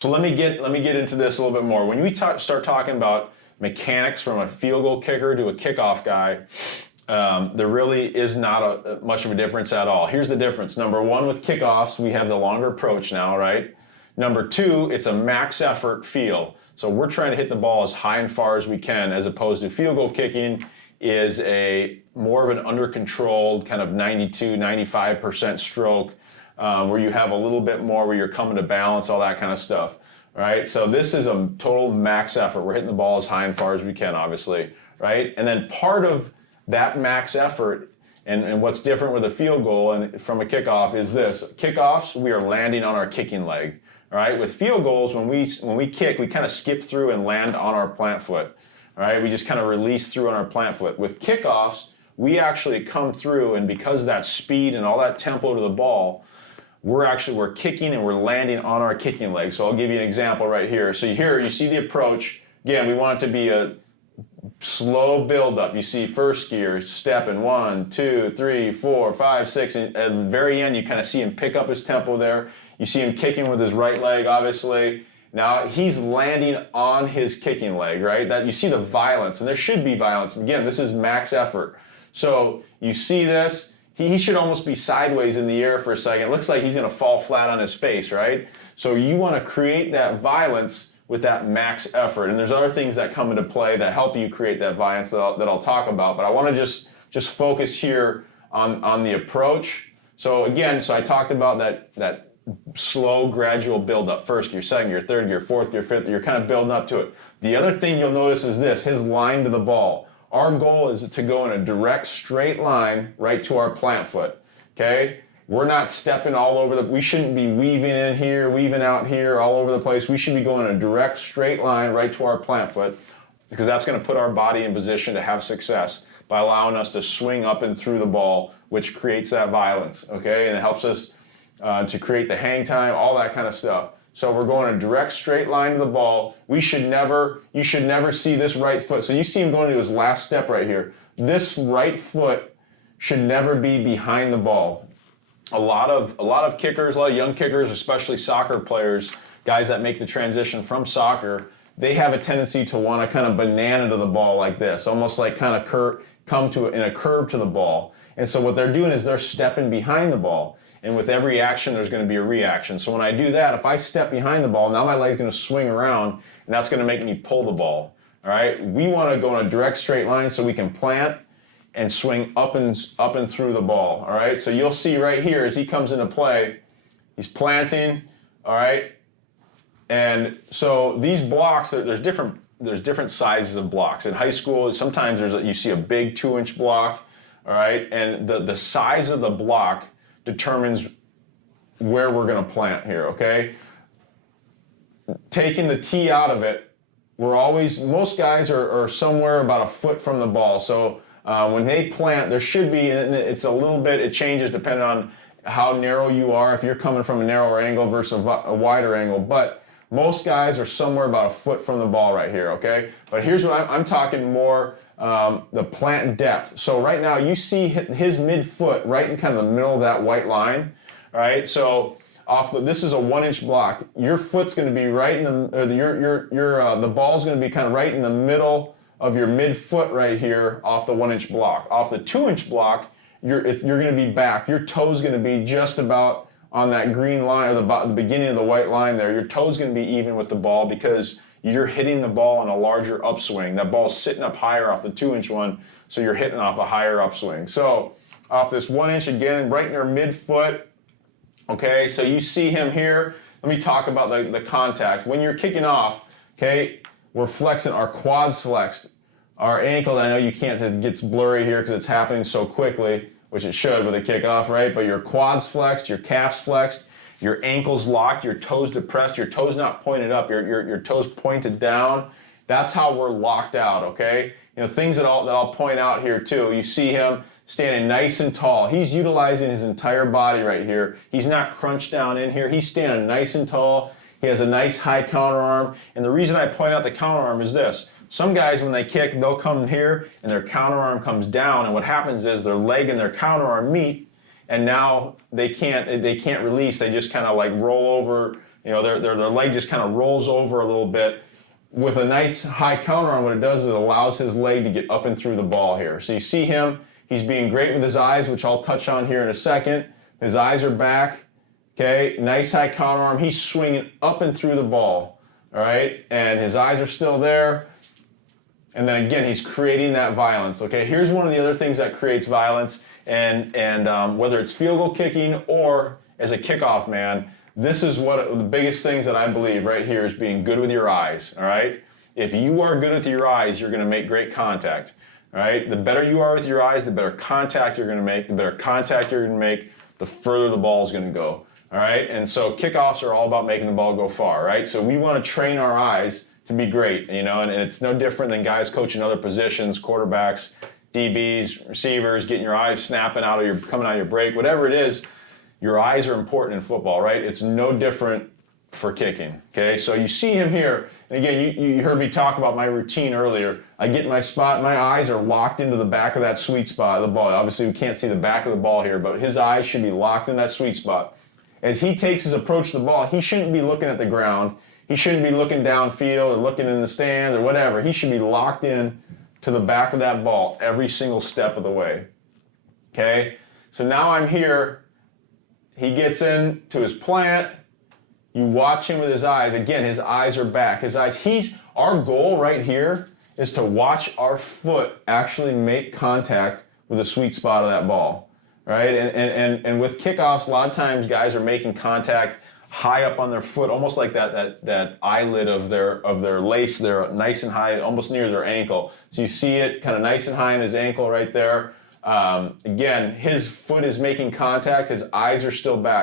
So let me get into this a little bit more. When we start talking about mechanics from a field goal kicker to a kickoff guy, there really is not much of a difference at all. Here's the difference. Number one, with kickoffs, we have the longer approach now, right? Number two, it's a max effort feel. So we're trying to hit the ball as high and far as we can, as opposed to field goal kicking is a more of an under controlled kind of 92, 95% stroke, where you have a little bit more where you're coming to balance, all that kind of stuff, right? So this is a total max effort. We're hitting the ball as high and far as we can, obviously, right? And then part of that max effort and what's different with a field goal and from a kickoff is this. Kickoffs, we are landing on our kicking leg, all right? With field goals, when we kick, we kind of skip through and land on our plant foot, all right? We just kind of release through on our plant foot. With kickoffs, we actually come through, and because of that speed and all that tempo to the ball, we're kicking and we're landing on our kicking leg. So I'll give you an example right here. So here you see the approach. Again, we want it to be a slow build up. You see first gear, stepping 1, 2, 3, 4, 5, 6. And at the very end, you kind of see him pick up his tempo there. You see him kicking with his right leg, obviously. Now he's landing on his kicking leg, right? That you see the violence, and there should be violence. Again, this is max effort. So you see this. He should almost be sideways in the air for a second. It looks like he's going to fall flat on his face, right? So you want to create that violence with that max effort. And there's other things that come into play that help you create that violence that I'll talk about. But I want to just focus here on the approach. So again, I talked about that slow, gradual build-up. First gear, second gear, third gear, fourth gear, fifth. You're kind of building up to it. The other thing you'll notice is this, his line to the ball. Our goal is to go in a direct, straight line right to our plant foot, okay? We're not stepping all over we shouldn't be weaving in here, weaving out here, all over the place. We should be going in a direct, straight line right to our plant foot, because that's going to put our body in position to have success by allowing us to swing up and through the ball, which creates that violence, okay? And it helps us to create the hang time, all that kind of stuff. So we're going a direct straight line to the ball. You should never see this right foot. So you see him going to his last step right here. This right foot should never be behind the ball. A lot of kickers, a lot of young kickers, especially soccer players, guys that make the transition from soccer, they have a tendency to want to kind of banana to the ball like this, almost like kind of come to in a curve to the ball. And so what they're doing is they're stepping behind the ball. And with every action, there's going to be a reaction. So when I do that, if I step behind the ball, now my leg's going to swing around, and that's going to make me pull the ball. All right? We want to go in a direct straight line so we can plant and swing up and through the ball. All right? So you'll see right here as he comes into play, he's planting. All right? And so these blocks, there's different sizes of blocks. In high school, sometimes you see a big 2-inch block. All right? And the size of the block determines where we're going to plant here, okay? Taking the tee out of it, most guys are somewhere about a foot from the ball. So when they plant, there should be, and it's a little bit, it changes depending on how narrow you are, if you're coming from a narrower angle versus a wider angle. But most guys are somewhere about a foot from the ball right here, okay? But here's what I'm talking more, the plant depth. So right now you see his midfoot right in kind of the middle of that white line, all right? So this is a 1-inch block. Your foot's going to be right in the ball's going to be kind of right in the middle of your midfoot right here off the 1-inch block. Off the 2-inch block, you're going to be back. Your toe's going to be just about on that green line, or the beginning of the white line there. Your toe's going to be even with the ball because you're hitting the ball on a larger upswing. That ball's sitting up higher off the 2-inch one, so you're hitting off a higher upswing. So off this 1-inch again, right in your midfoot, okay, so you see him here. Let me talk about the contact. When you're kicking off, okay, we're flexing, our quads flexed. Our ankle, I know you can't, it gets blurry here because it's happening so quickly, which it should with a kickoff, right? But your quads flexed, your calves flexed, your ankles locked, your toes depressed, your toes not pointed up, your toes pointed down. That's how we're locked out, okay? You know, things that I'll point out here too. You see him standing nice and tall. He's utilizing his entire body right here. He's not crunched down in here. He's standing nice and tall. He has a nice high counter arm. And the reason I point out the counter arm is this. Some guys, when they kick, they'll come here and their counter arm comes down, and what happens is their leg and their counter arm meet, and now they can't release. They just kind of like roll over their leg just kind of rolls over a little bit. With a nice high counter arm, what it does is it allows his leg to get up and through the ball here. So you see him, he's being great with his eyes, which I'll touch on here in a second. His eyes are back, okay? Nice high counter arm. He's swinging up and through the ball, all right? And his eyes are still there. And then again, he's creating that violence, okay? Here's one of the other things that creates violence, and whether it's field goal kicking or as a kickoff man, this is what the biggest things that I believe right here is being good with your eyes, all right? If you are good with your eyes, you're going to make great contact, all right? The better you are with your eyes, the better contact you're going to make. The better contact you're going to make, the further the ball is going to go, all right? And so kickoffs are all about making the ball go far, right? So we want to train our eyes to be great, and it's no different than guys coaching other positions, quarterbacks, DBs, receivers, getting your eyes snapping coming out of your break, whatever it is. Your eyes are important in football, right? It's no different for kicking, okay? So you see him here, and again, you heard me talk about my routine earlier. I get in my spot, my eyes are locked into the back of that sweet spot of the ball. Obviously, we can't see the back of the ball here, but his eyes should be locked in that sweet spot. As he takes his approach to the ball, he shouldn't be looking at the ground. He shouldn't be looking downfield or looking in the stands or whatever. He should be locked in to the back of that ball every single step of the way, okay? So now I'm here. He gets into his plant. You watch him with his eyes. Again, his eyes are back. Our goal right here is to watch our foot actually make contact with the sweet spot of that ball, right? And with kickoffs, a lot of times guys are making contact high up on their foot, almost like that eyelid of their lace. They're nice and high, almost near their ankle. So you see it kind of nice and high in his ankle right there. Again, his foot is making contact. His eyes are still back.